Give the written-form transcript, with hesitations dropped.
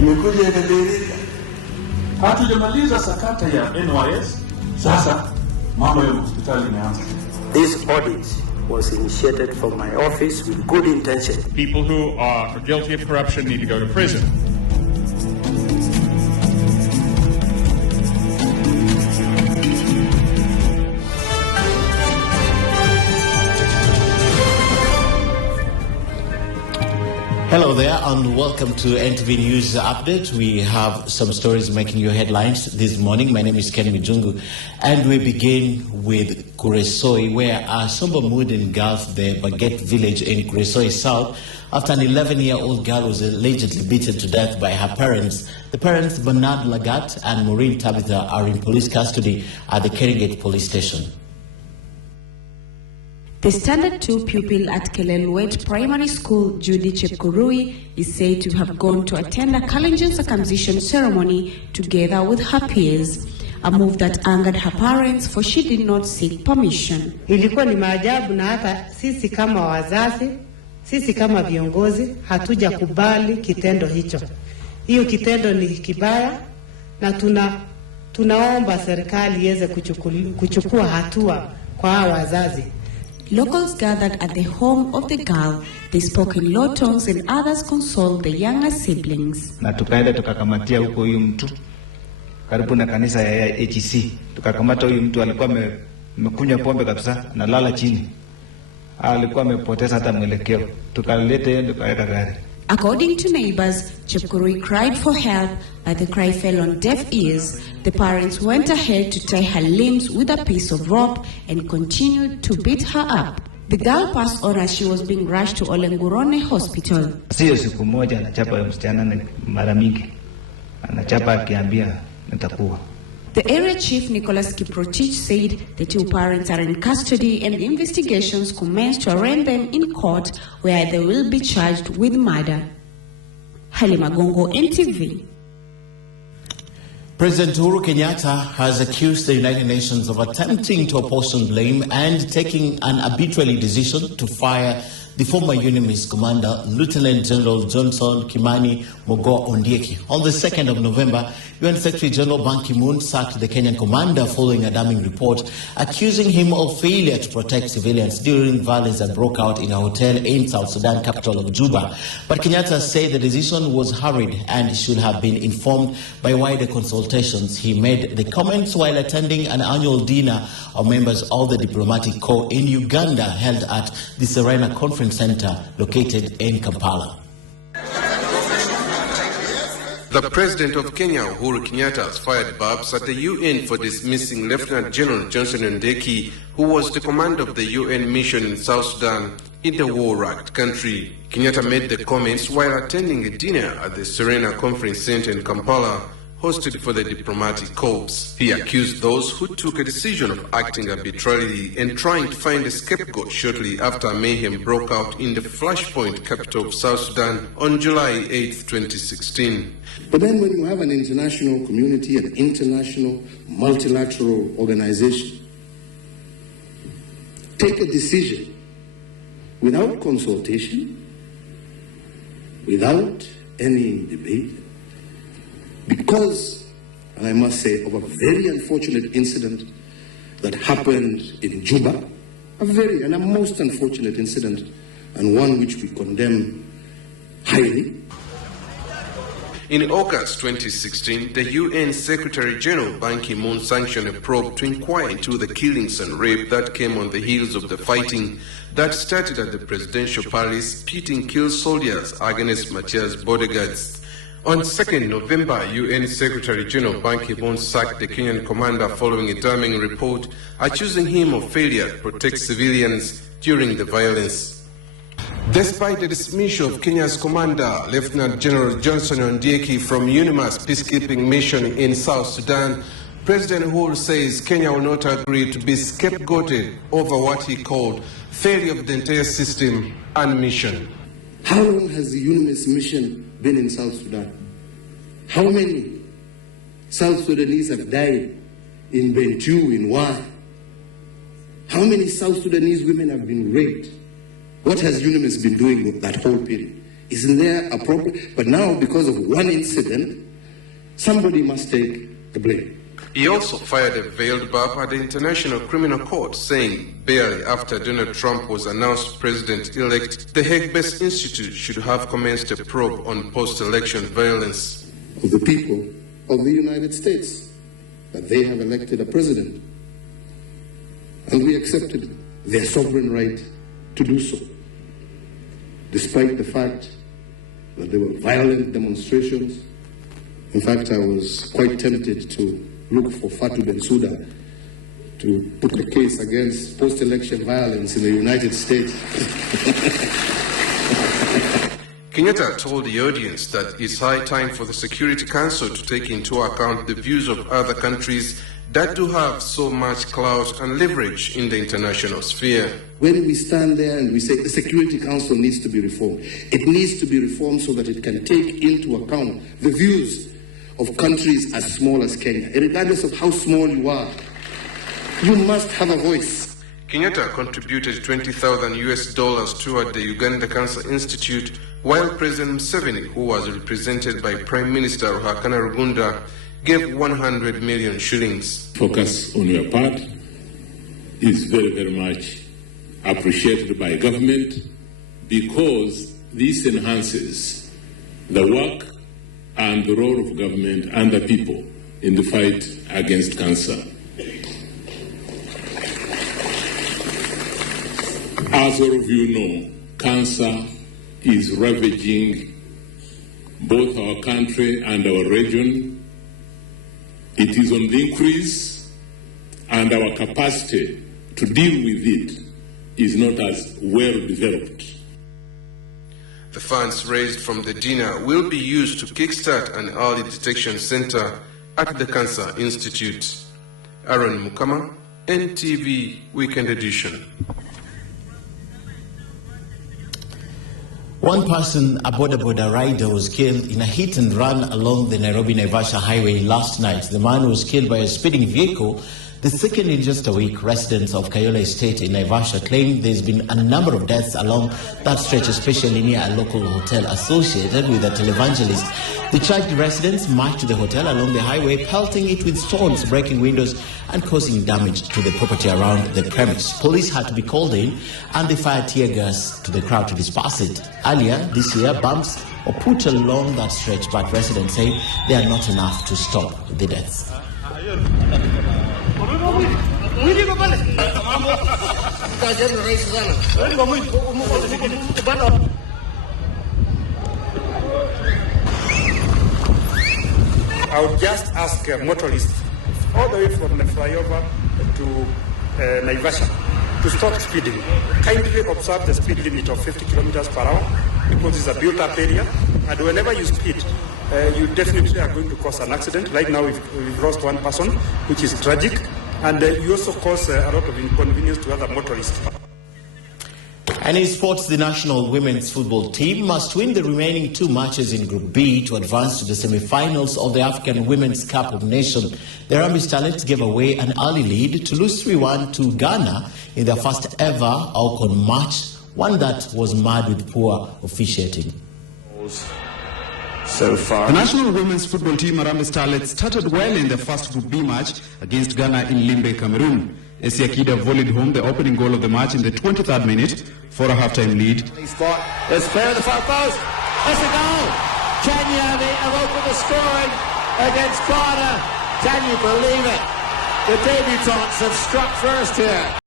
imekuja imebadilika. Hatujamaliza sakata ya NYS, sasa mambo ya hospitali imeanza. This audit was initiated from my office with good intention. People who are guilty of corruption need to go to prison. Hello there and welcome to NTV News Update. We have some stories making your headlines this morning. My name is Ken Mijungu and we begin with Kuresoi, where a somber mood engulfed the Baguette village in Kuresoi South after an 11-year-old girl was allegedly beaten to death by her parents. The parents, Bernard Lagat and Maureen Tabitha, are in police custody at the Kerigate police station. The Standard 2 pupil at Kelelwet Primary School, Judy Chepkurui, is said to have gone to attend a Kalenjin circumcision ceremony together with her peers, a move that angered her parents for she did not seek permission. Ilikuwa ni maajabu na hata sisi kama wazazi, sisi kama viongozi, hatuja kubali kitendo hicho. Hiyo kitendo ni kibaya na tunaomba serikali iweze kuchukua hatua kwa wazazi. Locals gathered at the home of the girl. They spoke in low tones and others consoled the younger siblings. Na tukaenda tukakamatia huko huyu mtu karibu na kanisa ya HC. Tukakamata huyu mtu, alikuwa amekunywa pombe kabisa na lala chini. Alikuwa amepoteza hata mwelekeo. Tukaleta yeye tukaweka gari. According to neighbors, Chepkurui cried for help, but the cry fell on deaf ears. The parents went ahead to tie her limbs with a piece of rope and continued to beat her up. The girl passed on as she was being rushed to Olengurone Hospital. Sio siku moja anachapa msichana mara mingi. Anachapa akiambia nitakuwa. The area chief Nicholas Kiprotich said the two parents are in custody and investigations commenced to arraign them in court where they will be charged with murder. Halima Gongo, NTV. President Uhuru Kenyatta has accused the United Nations of attempting to apportion blame and taking an arbitrary decision to fire the former UNMISS commander, Lieutenant General Johnson Kimani Mogo Ondieki. On the 2nd of November, UN Secretary General Ban Ki-moon sacked the Kenyan commander following a damning report accusing him of failure to protect civilians during violence that broke out in a hotel in South Sudan, capital of Juba. But Kenyatta said the decision was hurried and should have been informed by wider consultations. He made the comments while attending an annual dinner of members of the diplomatic corps in Uganda held at the Serena Conference Center located in Kampala. The President of Kenya, Uhuru Kenyatta, has fired barbs at the UN for dismissing Lieutenant General Johnson Ondeki, who was the commander of the UN mission in South Sudan in the war-racked country. Kenyatta made the comments while attending a dinner at the Serena Conference Center in Kampala, hosted for the diplomatic corps. He accused those who took a decision of acting arbitrarily and trying to find a scapegoat shortly after mayhem broke out in the flashpoint capital of South Sudan on July 8, 2016. But then when you have an international community, an international multilateral organization, take a decision without consultation, without any debate, because, and I must say, of a very unfortunate incident that happened in Juba, a most unfortunate incident, and one which we condemn highly. In August 2016, the UN Secretary General Ban Ki-moon sanctioned a probe to inquire into the killings and rape that came on the heels of the fighting that started at the presidential palace, pitting killed soldiers against Machia's bodyguards. On 2nd November, UN Secretary General Ban Ki-moon sacked the Kenyan commander following a damning report accusing him of failure to protect civilians during the violence. Despite the dismissal of Kenya's commander, Lieutenant General Johnson Ondieki from UNMISS peacekeeping mission in South Sudan, President Uhuru says Kenya will not agree to be scapegoated over what he called failure of the entire system and mission. How long has the UNMISS mission been in South Sudan? How many South Sudanese have died in Bentiu, in Wa? How many South Sudanese women have been raped? What has UNMISS been doing that whole period? Isn't there appropriate? But now, because of one incident, somebody must take the blame. He also fired a veiled barb at the International Criminal Court, saying barely after Donald Trump was announced president-elect, the Hague-based institute should have commenced a probe on post-election violence. Of the people of the United States, that they have elected a president, and we accepted their sovereign right to do so, despite the fact that there were violent demonstrations. In fact, I was quite tempted to look for Fatou Bensouda to put the case against post-election violence in the United States. Kenyatta told the audience that it's high time for the Security Council to take into account the views of other countries that do have so much clout and leverage in the international sphere. When we stand there and we say the Security Council needs to be reformed, it needs to be reformed so that it can take into account the views of countries as small as Kenya. Regardless of how small you are, you must have a voice. Kenyatta contributed $20,000 toward the Uganda Cancer Institute, while President Museveni, who was represented by Prime Minister Ruhakana Rugunda, gave 100 million shillings. Focus on your part is very, very much appreciated by government, because this enhances the work and the role of government and the people in the fight against cancer. As all of you know, cancer is ravaging both our country and our region. It is on the increase, and our capacity to deal with it is not as well developed. The funds raised from the dinner will be used to kickstart an early detection center at the Cancer Institute. Aaron Mukama, NTV Weekend Edition. One person, a boda rider, was killed in a hit and run along the Nairobi-Naivasha highway last night. The man was killed by a speeding vehicle, the second in just a week. Residents of Kayola Estate in Naivasha claim there's been a number of deaths along that stretch, especially near a local hotel associated with a televangelist. The charged residents marched to the hotel along the highway, pelting it with stones, breaking windows and causing damage to the property around the premise. Police had to be called in and they fired tear gas to the crowd to disperse it. Earlier this year, bumps were put along that stretch, but residents say they are not enough to stop the deaths. I would just ask motorists all the way from the flyover to Naivasha to stop speeding. Kindly observe the speed limit of 50 kilometers per hour, because it's a built-up area, and whenever you speed, you definitely are going to cause an accident. Right now we've lost one person, which is tragic, and you also cause a lot of inconvenience to other motorists. And in sports, the national women's football team must win the remaining 2 matches in Group B to advance to the semi-finals of the African Women's Cup of Nations. The Harambee Starlets gave away an early lead to lose 3-1 to Ghana in their first ever AFCON match, one that was marred with poor officiating. So far, the national women's football team Harambee Starlets started well in the first Group B match against Ghana in Limbe, Cameroon. Essia Kida volleyed home the opening goal of the match in the 23rd minute for a halftime lead. It's clear the far post. It's a goal. Kenya have opened the scoring against Ghana. Can you believe it? The debutants have struck first here.